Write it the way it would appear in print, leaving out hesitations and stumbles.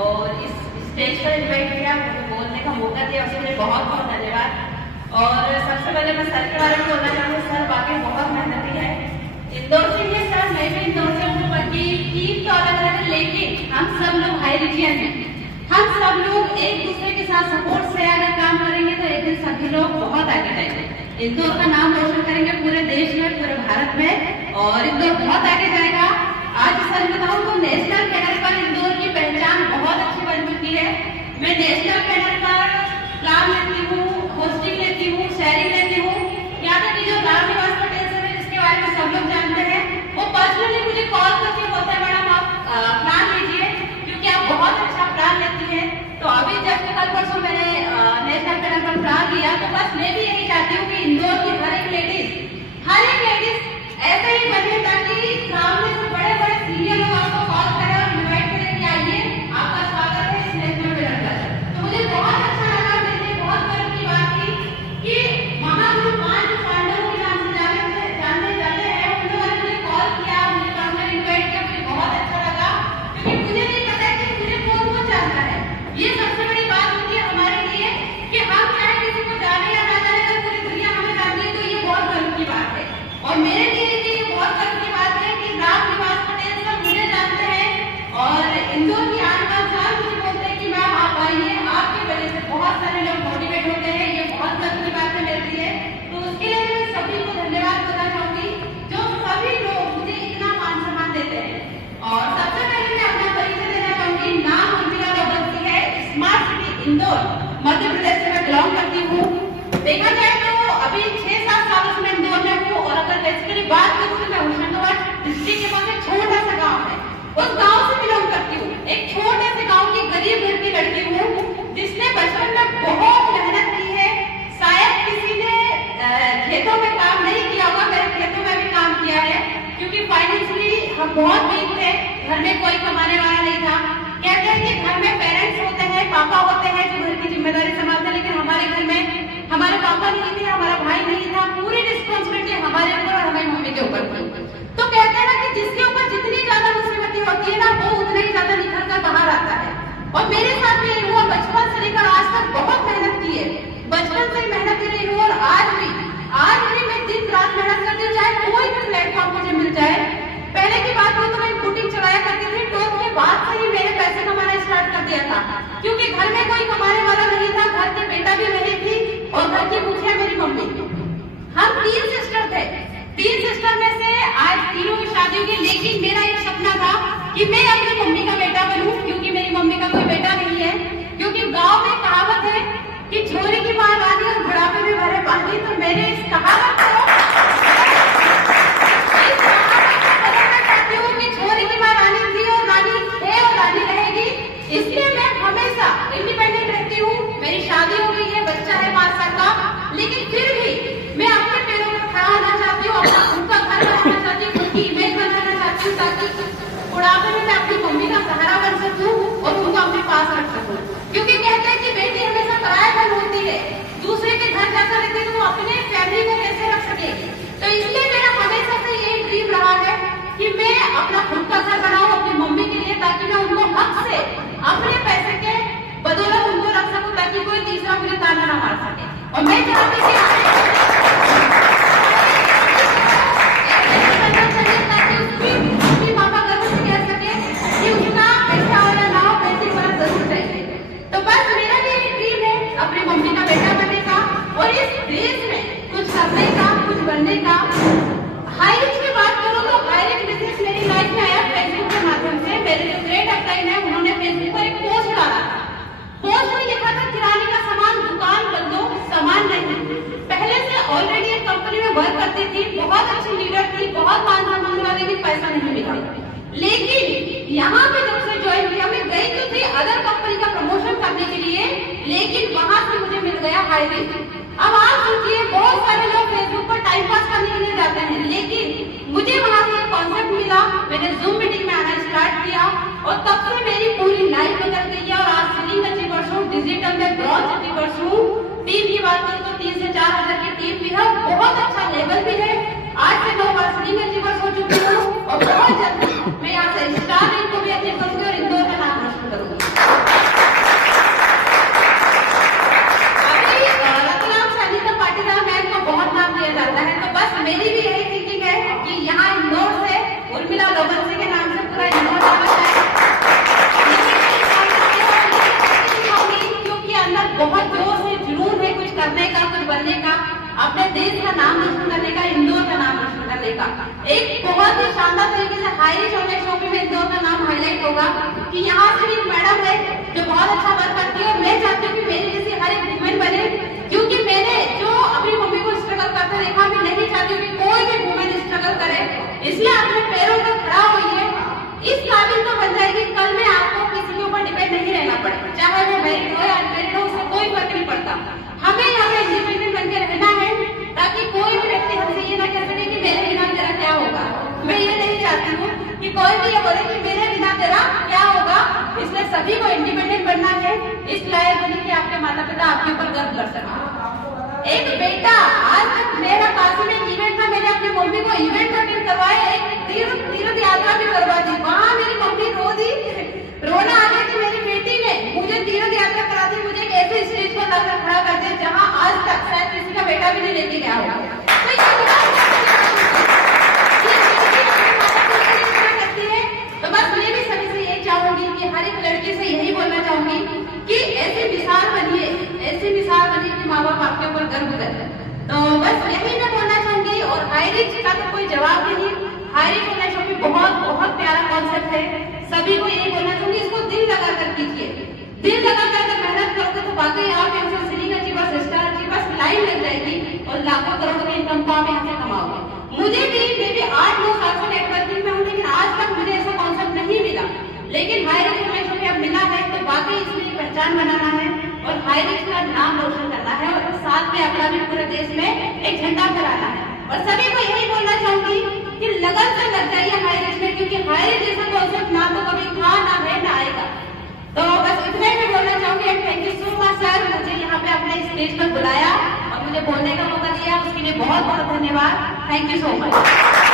और इस स्टेज पर इन्वाइट किया, मुझे बोलने का मौका दिया, उसके लिए बहुत बहुत धन्यवाद। और सबसे पहले मैं सर के बारे में बोलना चाहूँगी। सर वाकई बहुत मेहनती है। इंदौर से ही सर, मैं भी इंदौर से हूँ, बाकी टीम तो अलग अलग है, लेकिन हम सब लोग हाई रीजन हैं। हम सब लोग एक दूसरे के साथ सपोर्ट से अगर काम करेंगे तो एक दिन सभी लोग बहुत आगे जाएंगे। इंदौर का नाम रोशन करेंगे पूरे देश में, पूरे भारत में, और इंदौर बहुत आगे जाएगा। आज सच बताऊं तो नेशनल पैनल पर इंदौर की पहचान बहुत अच्छी बन चुकी है। मैं नेशनल पैनल पर प्लान लेती हूँ, होस्टिंग लेती हूँ, शेयरिंग लेती हूँ। यहाँ तक कि जो रामनिवास पटेल सर है, जिसके बारे में सब लोग जानते हैं, वो पर्सनली मुझे कॉल करके बोलते हैं मैडम आप प्लान लीजिए, क्योंकि आप बहुत अच्छा प्लान लेती हैं। तो अभी जब कल परसों मैंने नेशनल पैनल पर प्लान लिया, तो बस मैं भी यही चाहती हूँ कि इंदौर की हर एक लेडीज ऐसे ही बने, ताकि सामने से बड़े बड़े सीनियर लोग आपको कॉल करें और इन्वाइट करें कि आइए, आपका स्वागत है इस नेशनल पैनल पर। तो मुझे बहुत अच्छा लगा, मेरे लिए बहुत गर्व की बात थी कि महागुरु 5 पांडवों के नाम से जाने जाते हैं, उन लोगों ने मुझे कॉल किया, मुझे पर्सनल इन्वाइट किया। मुझे बहुत अच्छा लगा, क्योंकि मुझे नहीं पता कि मुझे कौन कौन जानता है। ये सबसे बड़ी बात होती है हमारे लिए कि हम चाहे किसी को जाने या ना जाने, अगर पूरी दुनिया हमें जानती है तो ये बहुत गर्व की बात है। और मेरे लिए ये बहुत गर्व की बात है कि रामनिवास पटेल सर मुझे जानते हैं, और इंदौर की आसपास साल मुझे बोलते हैं कि मैम आप आइए, आपकी वजह से बहुत सारे लोग मोटिवेट होते हैं। ये बहुत गर्व की बात है मेरे लिए। तो उसके लिए मैं सभी को धन्यवाद देना चाहूंगी, जो सभी लोग मुझे इतना मान सम्मान देते हैं। और सबसे पहले मैं अपना परिचय देना चाहूंगी। नाम उर्मिला अवस्थी है, स्मार्ट सिटी इंदौर मध्य प्रदेश से मैं बिलोंग करती हूँ। देखा जाए तो अभी 6-7 सालों से मैं इंदौर में हूँ। और अगर बेसिकली बात करूँ तो मैं होशंगाबाद डिस्ट्रिक्ट के पास एक छोटा सा गाँव है, उस गाँव से बिलोंग करती हूँ। एक छोटे से गाँव की गरीब घर की लड़की हूँ, जिसने बचपन में बहुत मेहनत की है। शायद किसी ने खेतों में काम नहीं किया होगा, मेरे खेतों में भी काम किया है, क्योंकि फाइनेंशियली हम बहुत वीक थे, घर में कोई कमाने वाला नहीं था। कहते हैं कि घर में पेरेंट्स होते हैं, पापा होते हैं जो घर की जिम्मेदारी संभालते हैं, लेकिन हमारे घर में हमारे पापा नहीं थे, हमारा भाई नहीं था, पूरी रिस्पॉन्सिबिलिटी हमारे ऊपर और हमारी मम्मी के ऊपर थी। तो कहते हैं ना कि जिसके ऊपर जितनी ज्यादा मुसीबतें होती है ना, वो उतना ही ज्यादा निखर कर बाहर आता है। और मेरे साथ भी यही हुआ, बचपन से लेकर आज तक बहुत मेहनत की है, बचपन से मेहनत कर रही हूँ। और आज भी मैं दिन रात मेहनत करती हूँ, चाहे कोई भी प्लेटफॉर्म मुझे मिल जाए। पहले की बात हो तो मैं बुटीक चलाया करती थी, 12th के बाद से ही मैंने पैसे कमाना स्टार्ट कर दिया था, क्योंकि घर में कोई कमाने वाला नहीं था, घर की बेटा भी नहीं थी, और घर की मुखिया मेरी मम्मी। हम 3 सिस्टर थे, 3 सिस्टर में से आज तीनों की शादी होगी, लेकिन मेरा एक सपना था कि मैं अपनी मम्मी का बेटा बनूं, क्योंकि मेरी मम्मी का कोई बेटा नहीं है। क्योंकि गांव में कहावत है कि छोरी की मां रानी और बुढ़ापे में भरे पानी। तो मैंने इस कहावत को बदलना चाहती हूँ कि छोरी की मां रानी थी और रानी है और रानी रहेगी। इसलिए मैं हमेशा इंडिपेंडेंट रहती हूँ। मेरी शादी हो गई है, बच्चा है 5 साल का, लेकिन फिर भी मैं अपने पैरों पर खड़ा होना चाहती हूँ, अपना खुद का घर बनाना चाहती हूँ, खुद की इमेज बनाना चाहती हूँ, ताकि बुढ़ापे में मैं अपनी मम्मी का सहारा बन सकूँ और उनको अपने पास रख सकूँ। क्योंकि कहते हैं कि बेटी हमेशा पराया घर होती है, दूसरे के घर जाकर रहती है तो वो अपने फैमिली को कैसे रख सकेगी। तो इसलिए मेरा हमेशा से यही ड्रीम रहा है कि मैं अपना खुद का घर बनाऊँ अपनी मम्मी के लिए, ताकि मैं उनको हक से अपने पैसे के बदौलत उनको रख सकूं, ताकि कोई तीसरा मुझे ताना ना मार सके। और मैं चाहती हूँ ताकि उसकी पापा गर्व से कह सके कि उसका पैसा हो या ना हो, पैसे वाला जरूर चाहिए। तो बस मेरा भी एक ड्रीम है अपनी मम्मी का बेटा बनने का, और इस देश में कुछ करने का, कुछ बनने का। हाईरिच की बात करूँ तो हाईरिच बिजनेस मेरी लाइफ में आया फेसबुक के माध्यम से। मेरे जो ग्रेट अपलाइन है, उन्होंने फेसबुक पर एक पोस्ट डाला था। पोस्ट में लिखा था किराने का सामान दुकान बंद हो, सामान नहीं। पहले से ऑलरेडी एक कंपनी में वर्क करती थी, बहुत अच्छी लीडर थी, बहुत मान सम्मान मिला, लेकिन पैसा नहीं मिला। लेकिन यहाँ पे जब से ज्वाइन किया, मैं गई तो थी अदर कंपनी का प्रमोशन करने के लिए, लेकिन वहां से मुझे मिल गया हाईरिच। अब आप सोचिए, बहुत सारे लोग फेसबुक पर टाइम पास करने के लिए जाते हैं, लेकिन होगा कि यहाँ से भी मैडम है जो बहुत अच्छा वर्क करती है, और मैं चाहती हूँ कि मेरे जैसी हर एक वुमेन बने, क्योंकि मैंने जो अपनी मम्मी को स्ट्रगल करते देखा, मैं नहीं चाहती हूँ कि कोई भी वुमेन स्ट्रगल करे। इसलिए अपने पैरों पर खड़ा होइए, इस काबिल तो बन जाएगी कल में आपको किसी के ऊपर डिपेंड नहीं रहना पड़ेगा, चाहे वो मैरिड हो या अनमैरिड हो, उससे कोई फर्क नहीं पड़ता। हमें यहाँ पे इंडिपेंडेंट बन के रहना है, ताकि कोई भी व्यक्ति हमसे ये ना कह सके कि मेरे बिना तेरा क्या होगा। मैं ये नहीं चाहती हूँ कि कोई भी ये बोले कि मेरे बिना तेरा क्या होगा। इसलिए सभी को इंडिपेंडेंट बनना है, इस लायक बने कि आपके माता पिता आपके ऊपर गर्व कर सके। एक बेटा, आज तक मेरा काशी में इवेंट था, मैंने अपनी मम्मी को इवेंट अटेंड करवाया, एक तीर्थ यात्रा भी करवा दी, वहां मेरी मम्मी रो दी, रोना आ गया कि मेरी बेटी ने मुझे तीर्थ यात्रा करा दी, मुझे एक ऐसे स्टेज पर लाकर खड़ा कर दिया जहां आज तक शायद किसी का बेटा भी नहीं लेके गया होगा। तो बस मैं भी सभी से यही चाहूंगी कि हर एक लड़की से यही बोलना चाहूंगी कि ऐसी मिसाल बनिए, ऐसी मिसाल बनिए कि माँ बाप आपके ऊपर गर्व करें। तो बस यही मैं बोलना चाहूंगी। और हाई रिस्क का तो कोई जवाब नहीं, हाई रिस्क बोलना चाहूंगी, बहुत बहुत प्यारा कॉन्सेप्ट है, सभी को यही बोलना चाहूंगी, इसको दिल लगा कर कीजिए, दिल लगा कर अगर मेहनत करोगे तो वाकई आप यहाँ से ceiling achievers, star achievers line लग जाएगी और लाखों करोड़ों की इनकम को आप यहाँ से कमाओगे। मुझे भी 8-9 साल से नेटवर्किंग में हूँ, लेकिन आज तक मुझे ऐसा कॉन्सेप्ट नहीं मिला, लेकिन हाई रिस्क में जो अब मिला है तो वाकई इसमें एक पहचान बनाना है और हाई रिस्क का नाम रोशन करना है, और साथ में अपना भी पूरे देश में एक झंडा फहराना है। और सभी को यही बोलना चाहूंगी कि लगन से लग जाइए हाई रिस्क में, क्योंकि हाई रिस्क जैसा कॉन्सेप्ट ना तो कभी था, ना है, ना आएगा। तो बस इतना ही मैं बोलना चाहूंगी। Thank you so much sir, मुझे यहाँ पे अपने स्टेज पर बुलाया और मुझे बोलने का मौका दिया, उसके लिए बहुत बहुत धन्यवाद। Thank you so much.